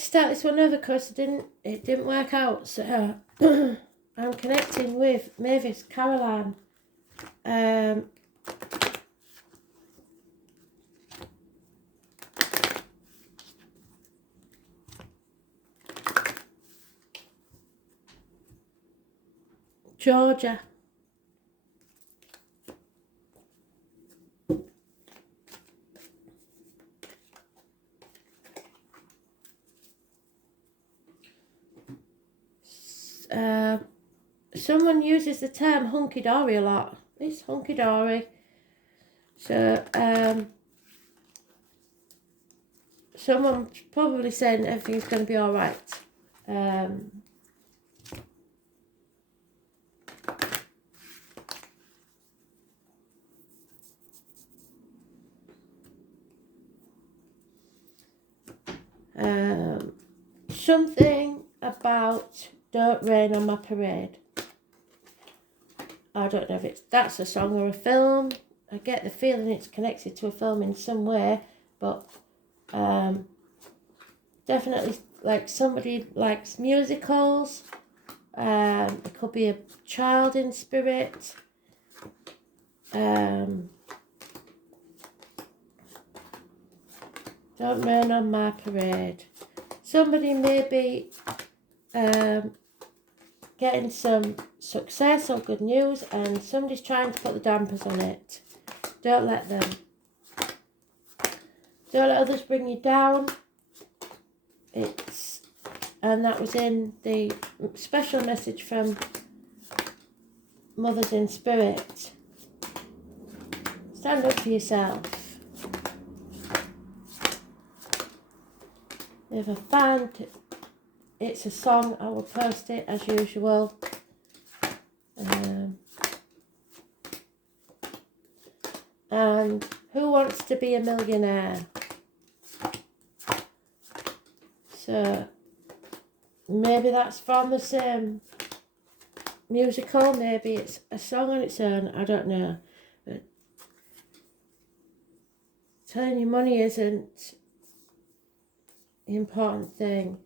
to start this one over because it didn't work out. So I'm connecting with Mavis Caroline. Georgia. Someone uses the term hunky-dory a lot. It's hunky-dory. So, someone's probably saying everything's going to be all right. Something about "Don't Rain on My Parade." I don't know if that's a song or a film. I get the feeling it's connected to a film in some way, but definitely like somebody likes musicals. It could be a child in spirit. Don't Rain on My Parade. Somebody may be getting some success or good news and somebody's trying to put the dampers on it. Don't let them. Don't let others bring you down. And that was in the special message from Mothers in Spirit. Stand up for yourself. If I find it's a song, I will post it as usual. And Who Wants to Be a Millionaire? So maybe that's from the same musical, maybe it's a song on its own, I don't know. But telling you money isn't the important thing.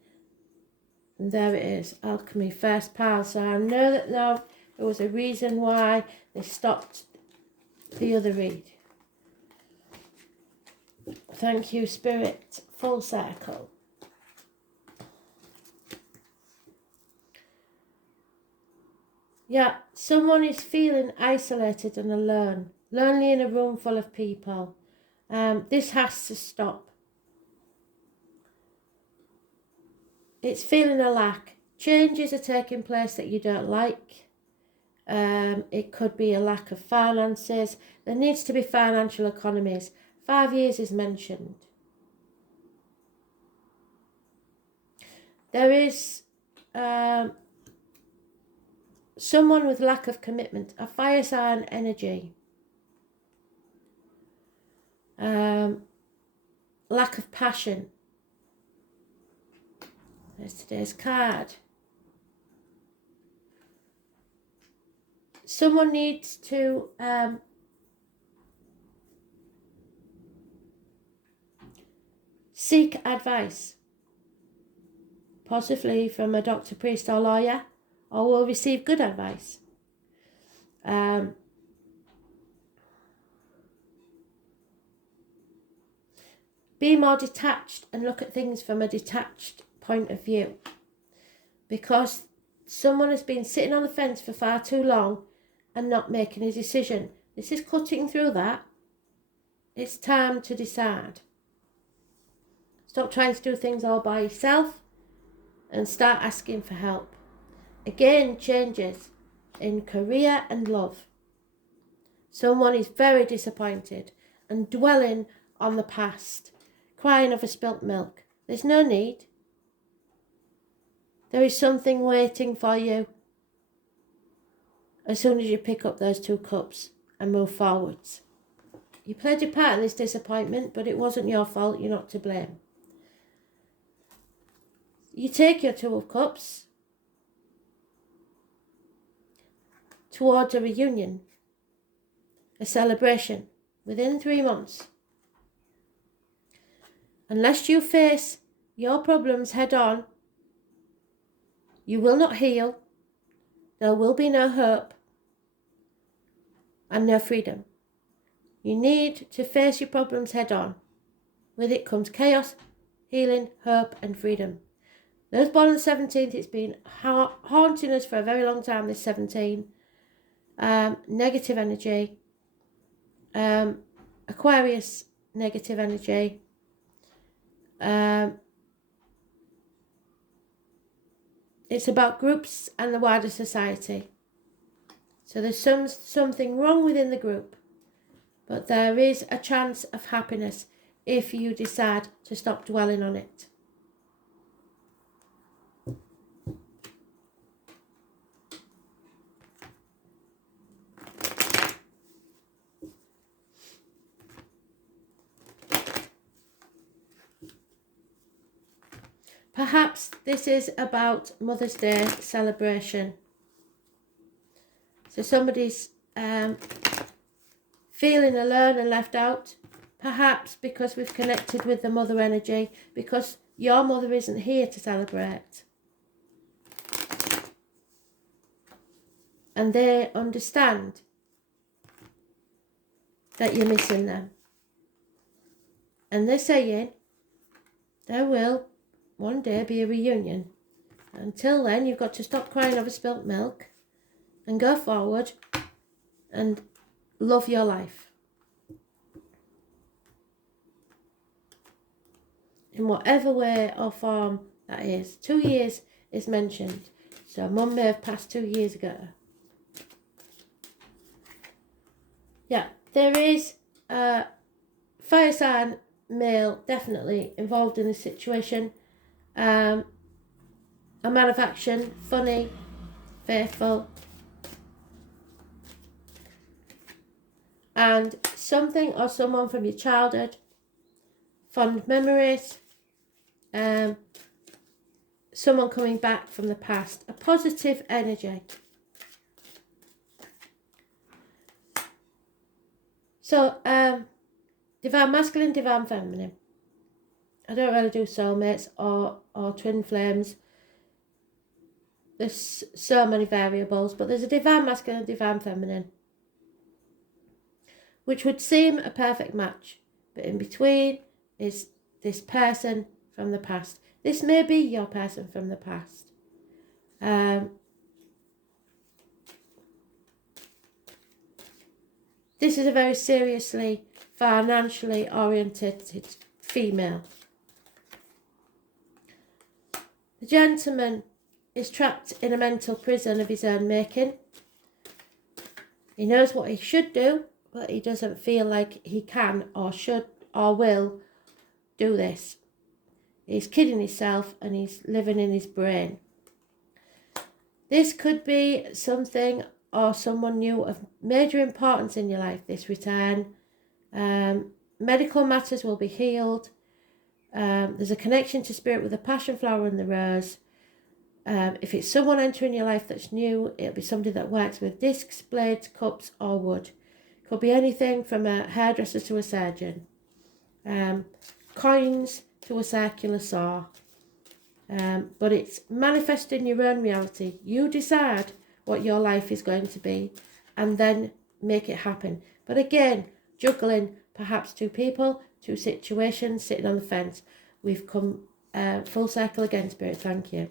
And there it is, Alchemy, First Pal. So I know that now there was a reason why they stopped the other read. Thank you, Spirit. Full circle. Yeah, someone is feeling isolated and alone, lonely in a room full of people. This has to stop. It's feeling a lack. Changes are taking place that you don't like. It could be a lack of finances. There needs to be financial economies. 5 years is mentioned. There is someone with lack of commitment, a fire sign energy. Lack of passion. There's today's card. Someone needs to seek advice, possibly from a doctor, priest or lawyer, or will receive good advice. Be more detached and look at things from a detached point of view, because someone has been sitting on the fence for far too long and not making a decision. This is cutting through that. It's time to decide. Stop trying to do things all by yourself and start asking for help. Again, changes in career and love. Someone is very disappointed and dwelling on the past, crying over spilt milk. There's no need. There is something waiting for you as soon as you pick up those 2 cups and move forwards. You played your part in this disappointment, but it wasn't your fault. You're not to blame. You take your 2 of cups towards a reunion, a celebration within 3 months. Unless you face your problems head on, you will not heal. There will be no hope and no freedom. You need to face your problems head on. With it comes chaos, healing, hope and freedom. Those born on the 17th, it's been haunting us for a very long time, this 17. Negative energy. Aquarius, negative energy. It's about groups and the wider society. So there's something wrong within the group. But there is a chance of happiness if you decide to stop dwelling on it. Perhaps this is about Mother's Day celebration. So somebody's feeling alone and left out. Perhaps because we've connected with the mother energy, because your mother isn't here to celebrate. And they understand that you're missing them. And they're saying there will one day be a reunion. Until then, you've got to stop crying over spilt milk and go forward and love your life. In whatever way or form that is. 2 years is mentioned. So Mum may have passed 2 years ago. Yeah, there is a fire sign male definitely involved in this situation. A man of action, funny, faithful. And something or someone from your childhood, fond memories, someone coming back from the past, a positive energy. So, divine masculine, divine feminine. I don't really do soulmates or twin flames. There's so many variables, but there's a divine masculine and divine feminine, which would seem a perfect match. But in between is this person from the past. This may be your person from the past. This is a very seriously, financially oriented female. The gentleman is trapped in a mental prison of his own making. He knows what he should do, but he doesn't feel like he can or should or will do this. He's kidding himself and he's living in his brain. This could be something or someone new of major importance in your life, this return. Medical matters will be healed. There's a connection to spirit with the passion flower and the rose. If it's someone entering your life that's new, it'll be somebody that works with discs, blades, cups or wood. Could be anything from a hairdresser to a surgeon. Coins to a circular saw. But it's manifesting your own reality. You decide what your life is going to be and then make it happen. But again, juggling perhaps two people, two situations, sitting on the fence. We've come full circle again, Spirit, thank you.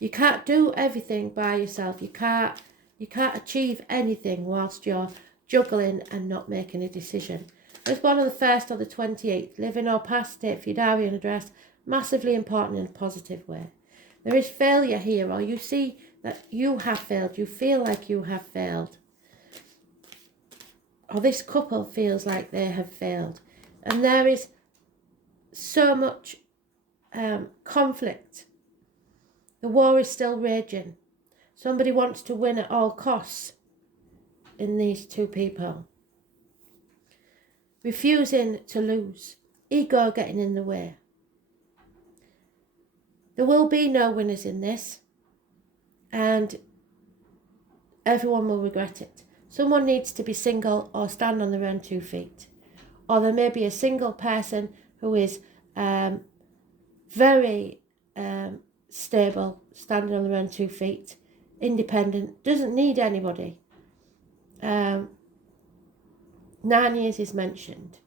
You can't do everything by yourself. You can't achieve anything whilst you're juggling and not making a decision. There's one on the 1st or the 28th, living or past state for your diary and address, massively important in a positive way. There is failure here, or you see that you have failed, you feel like you have failed. Or this couple feels like they have failed. And there is so much conflict. The war is still raging. Somebody wants to win at all costs in these two people. Refusing to lose. Ego getting in the way. There will be no winners in this. And everyone will regret it. Someone needs to be single or stand on their own 2 feet. Or there may be a single person who is very stable, standing on their own 2 feet, independent, doesn't need anybody. 9 years is mentioned.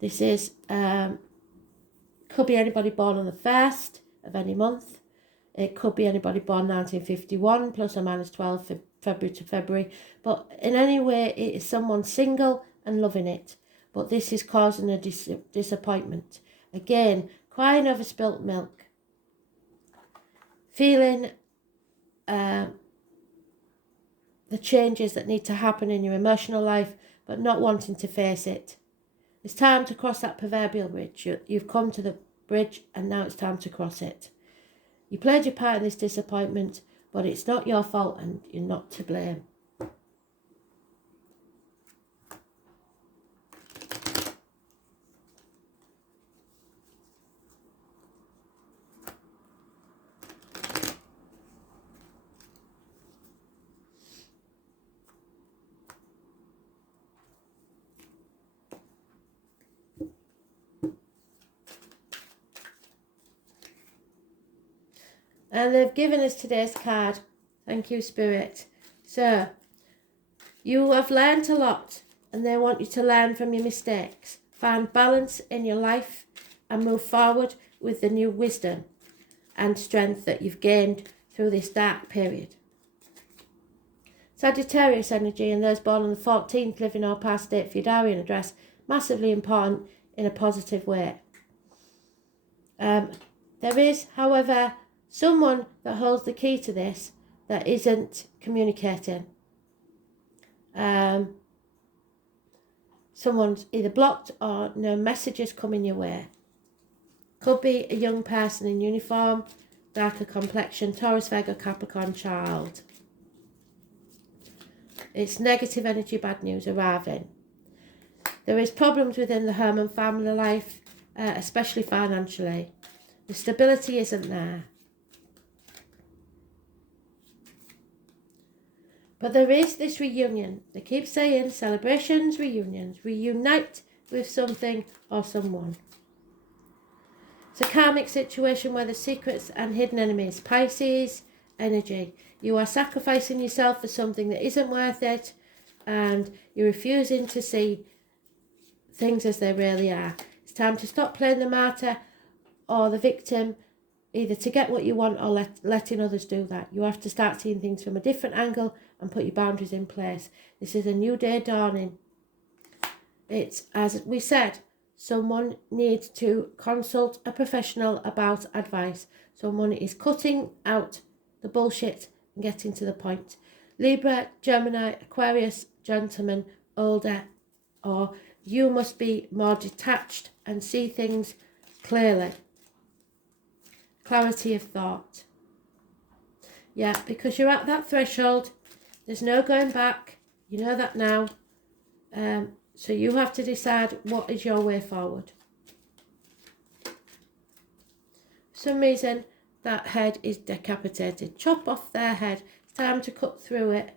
This is could be anybody born on the 1st of any month. It could be anybody born 1951 plus or minus 12 February to February. But in any way, it is someone single and loving it. But this is causing a disappointment. Again, crying over spilt milk. Feeling the changes that need to happen in your emotional life, but not wanting to face it. It's time to cross that proverbial bridge. You've come to the bridge and now it's time to cross it. You played your part in this disappointment, but it's not your fault and you're not to blame. And they've given us today's card. Thank you, Spirit. So, you have learned a lot and they want you to learn from your mistakes. Find balance in your life and move forward with the new wisdom and strength that you've gained through this dark period. Sagittarius energy and those born on the 14th living or past date for your diary and address, massively important in a positive way. There is, however, someone that holds the key to this that isn't communicating. Someone's either blocked or no messages coming your way. Could be a young person in uniform, darker complexion, Taurus, Virgo, Capricorn child. It's negative energy, bad news arriving. There is problems within the home and family life, especially financially. The stability isn't there. But there is this reunion. They keep saying celebrations, reunions, reunite with something or someone. It's a karmic situation where the secrets and hidden enemies, Pisces energy. You are sacrificing yourself for something that isn't worth it and you're refusing to see things as they really are. It's time to stop playing the martyr or the victim, either to get what you want or letting others do that. You have to start seeing things from a different angle and put your boundaries in place. This is a new day dawning. It's, as we said, someone needs to consult a professional about advice. Someone is cutting out the bullshit and getting to the point. Libra, Gemini, Aquarius, gentlemen, older, or you must be more detached and see things clearly. Clarity of thought. Yeah, because you're at that threshold. There's no going back. You know that now. So you have to decide what is your way forward. For some reason, that head is decapitated. Chop off their head. It's time to cut through it.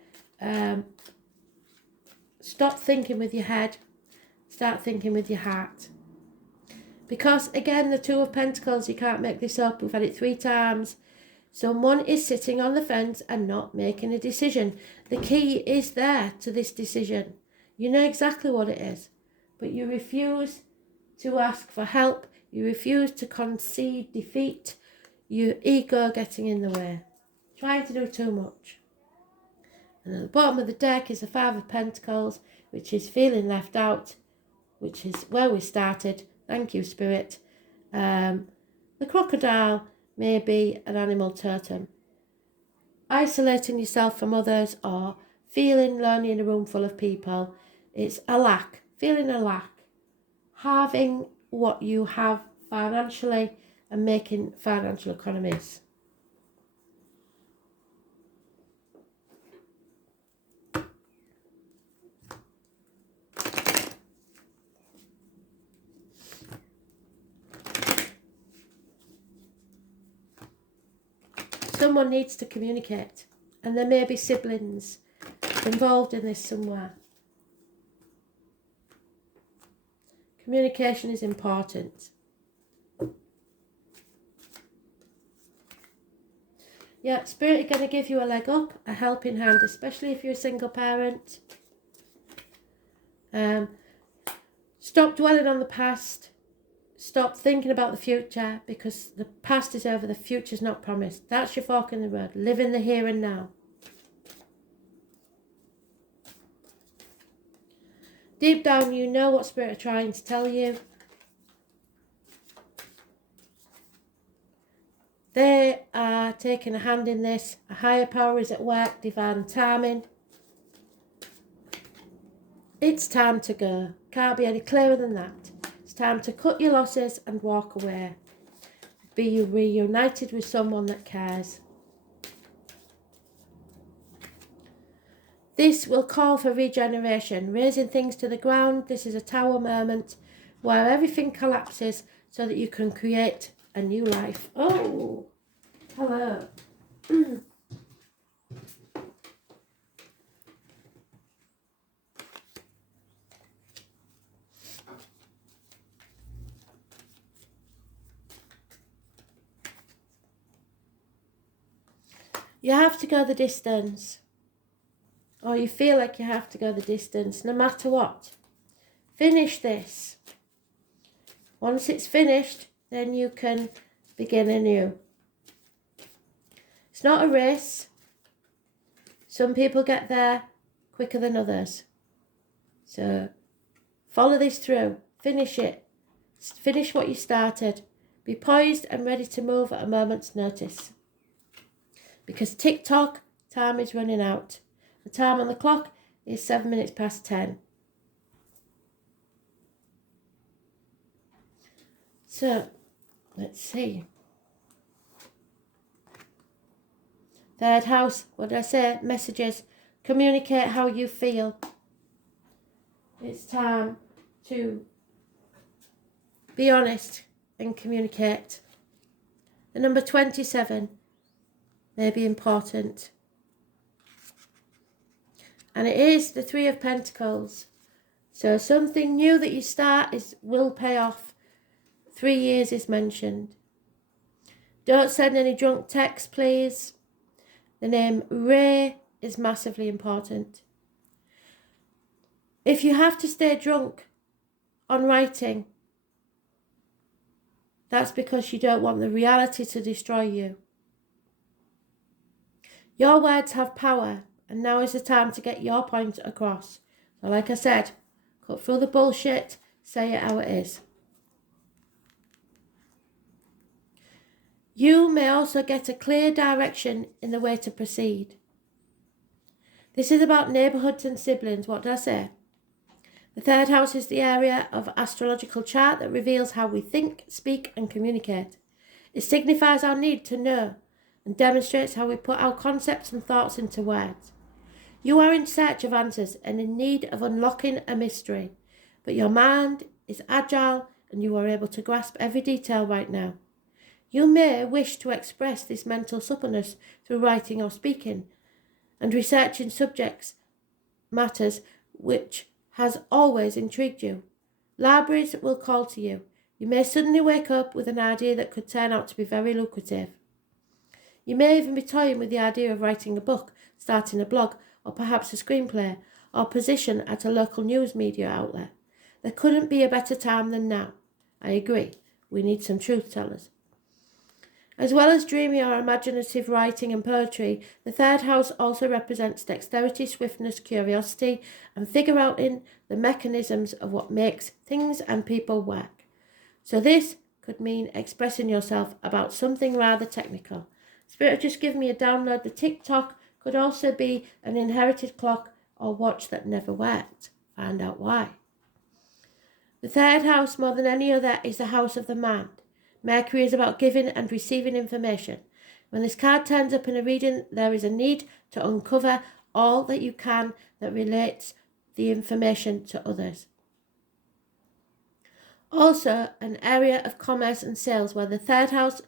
Stop thinking with your head. Start thinking with your heart. Because, again, the Two of Pentacles, you can't make this up. We've had it 3 times. Someone is sitting on the fence and not making a decision. The key is there to this decision. You know exactly what it is. But you refuse to ask for help. You refuse to concede defeat. Your ego getting in the way. Trying to do too much. And at the bottom of the deck is the 5 of Pentacles, which is feeling left out, which is where we started. Thank you, Spirit. The crocodile may be an animal totem. Isolating yourself from others or feeling lonely in a room full of people. It's a lack, feeling a lack. Having what you have financially and making financial economies. Someone needs to communicate, and there may be siblings involved in this somewhere. Communication is important. Yeah, Spirit are going to give you a leg up, a helping hand, especially if you're a single parent. Stop dwelling on the past. Stop thinking about the future, because the past is over, the future's not promised. That's your fork in the road. Live in the here and now. Deep down, you know what Spirit are trying to tell you. They are taking a hand in this. A higher power is at work, divine timing. It's time to go. Can't be any clearer than that. It's time to cut your losses and walk away. Be reunited with someone that cares. This will call for regeneration, raising things to the ground. This is a tower moment where everything collapses so that you can create a new life. Oh, hello. You have to go the distance, or you feel like you have to go the distance, no matter what. Finish this. Once it's finished, then you can begin anew. It's not a race. Some people get there quicker than others. So follow this through. Finish it. Finish what you started. Be poised and ready to move at a moment's notice. Because tick-tock, time is running out. The time on the clock is 7 minutes past 10. So, let's see. Third house, what did I say? Messages. Communicate how you feel. It's time to be honest and communicate. The number 27 may be important. And it is the Three of Pentacles. So something new that you start will pay off. 3 years is mentioned. Don't send any drunk texts, please. The name Ray is massively important. If you have to stay drunk on writing, that's because you don't want the reality to destroy you. Your words have power, and now is the time to get your point across. So like I said, cut through the bullshit, say it how it is. You may also get a clear direction in the way to proceed. This is about neighbourhoods and siblings. What did I say? The third house is the area of astrological chart that reveals how we think, speak and communicate. It signifies our need to know and demonstrates how we put our concepts and thoughts into words. You are in search of answers and in need of unlocking a mystery, but your mind is agile and you are able to grasp every detail right now. You may wish to express this mental suppleness through writing or speaking and researching subjects, matters which has always intrigued you. Libraries will call to you. You may suddenly wake up with an idea that could turn out to be very lucrative. You may even be toying with the idea of writing a book, starting a blog, or perhaps a screenplay, or position at a local news media outlet. There couldn't be a better time than now. I agree. We need some truth tellers. As well as dreamy or imaginative writing and poetry, the third house also represents dexterity, swiftness, curiosity, and figure out in the mechanisms of what makes things and people work. So this could mean expressing yourself about something rather technical. Spirit have just given me a download. The tick-tock could also be an inherited clock or watch that never worked. Find out why. The third house, more than any other, is the house of the mind. Mercury is about giving and receiving information. When this card turns up in a reading, there is a need to uncover all that you can that relates the information to others. Also, an area of commerce and sales where the third house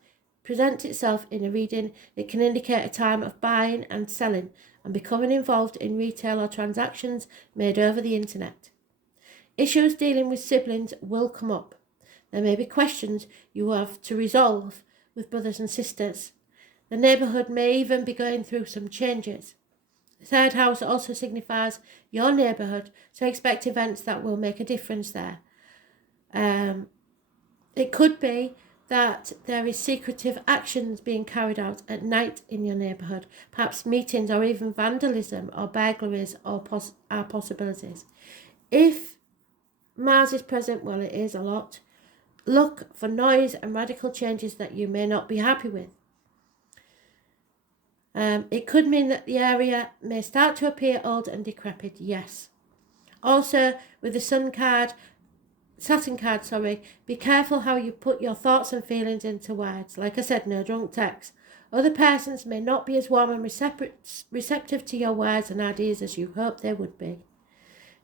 presents itself in a reading. It can indicate a time of buying and selling and becoming involved in retail or transactions made over the internet. Issues dealing with siblings will come up. There may be questions you have to resolve with brothers and sisters. The neighbourhood may even be going through some changes. The third house also signifies your neighbourhood, so expect events that will make a difference there. It could be that there is secretive actions being carried out at night in your neighbourhood, perhaps meetings or even vandalism or burglaries are possibilities. If Mars is present, well, it is a lot, look for noise and radical changes that you may not be happy with. It could mean that the area may start to appear old and decrepit, yes. Also, with the Saturn card, be careful how you put your thoughts and feelings into words. Like I said, no drunk text. Other persons may not be as warm and receptive to your words and ideas as you hoped they would be.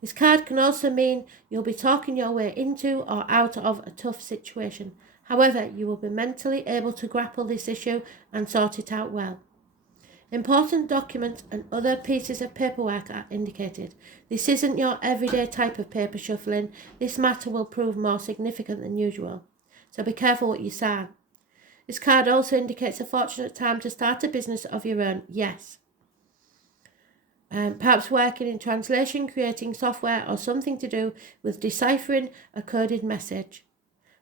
This card can also mean you'll be talking your way into or out of a tough situation. However, you will be mentally able to grapple this issue and sort it out well. Important documents and other pieces of paperwork are indicated. This isn't your everyday type of paper shuffling. This matter will prove more significant than usual, so be careful what you sign. This card also indicates a fortunate time to start a business of your own, yes. Perhaps working in translation, creating software, or something to do with deciphering a coded message.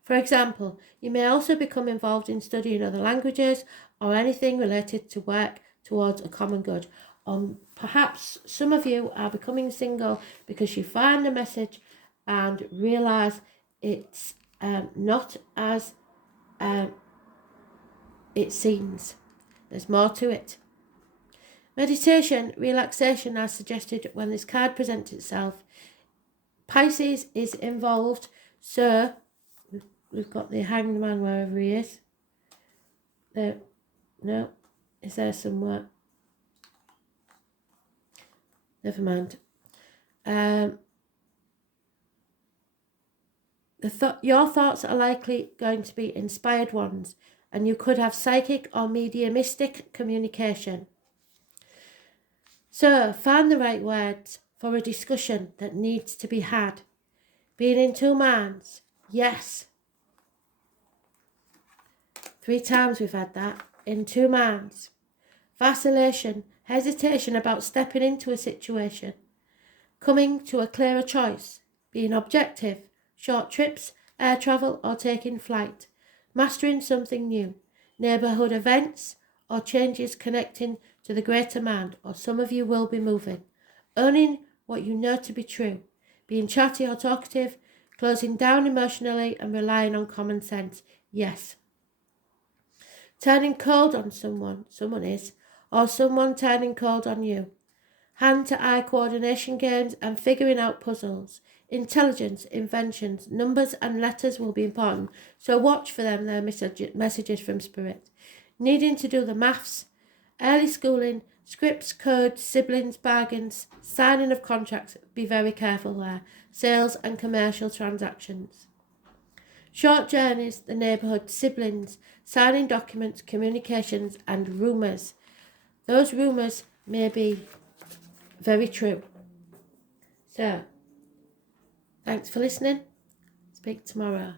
For example, you may also become involved in studying other languages or anything related to work towards a common good. Perhaps some of you are becoming single because you find a message and realise it's not as it seems. There's more to it. Meditation, relaxation are suggested when this card presents itself. Pisces is involved, so we've got the Hanged Man wherever he is. There, no, is there somewhere? Never mind. Your thoughts are likely going to be inspired ones, and you could have psychic or mediumistic communication. So, find the right words for a discussion that needs to be had. Being in two minds, yes. 3 times we've had that. In two minds. Vacillation, hesitation about stepping into a situation. Coming to a clearer choice. Being objective. Short trips, air travel or taking flight. Mastering something new. Neighbourhood events or changes connecting to the greater man, or some of you will be moving. Owning what you know to be true. Being chatty or talkative. Closing down emotionally and relying on common sense. Yes. Turning cold on someone is, or someone turning cold on you. Hand-to-eye coordination games and figuring out puzzles. Intelligence, inventions, numbers and letters will be important, so watch for them, their messages from Spirit. Needing to do the maths, early schooling, scripts, codes, siblings, bargains, signing of contracts, be very careful there. Sales and commercial transactions. Short journeys, the neighbourhood, siblings, signing documents, communications and rumours. Those rumours may be very true. So, thanks for listening. Speak tomorrow.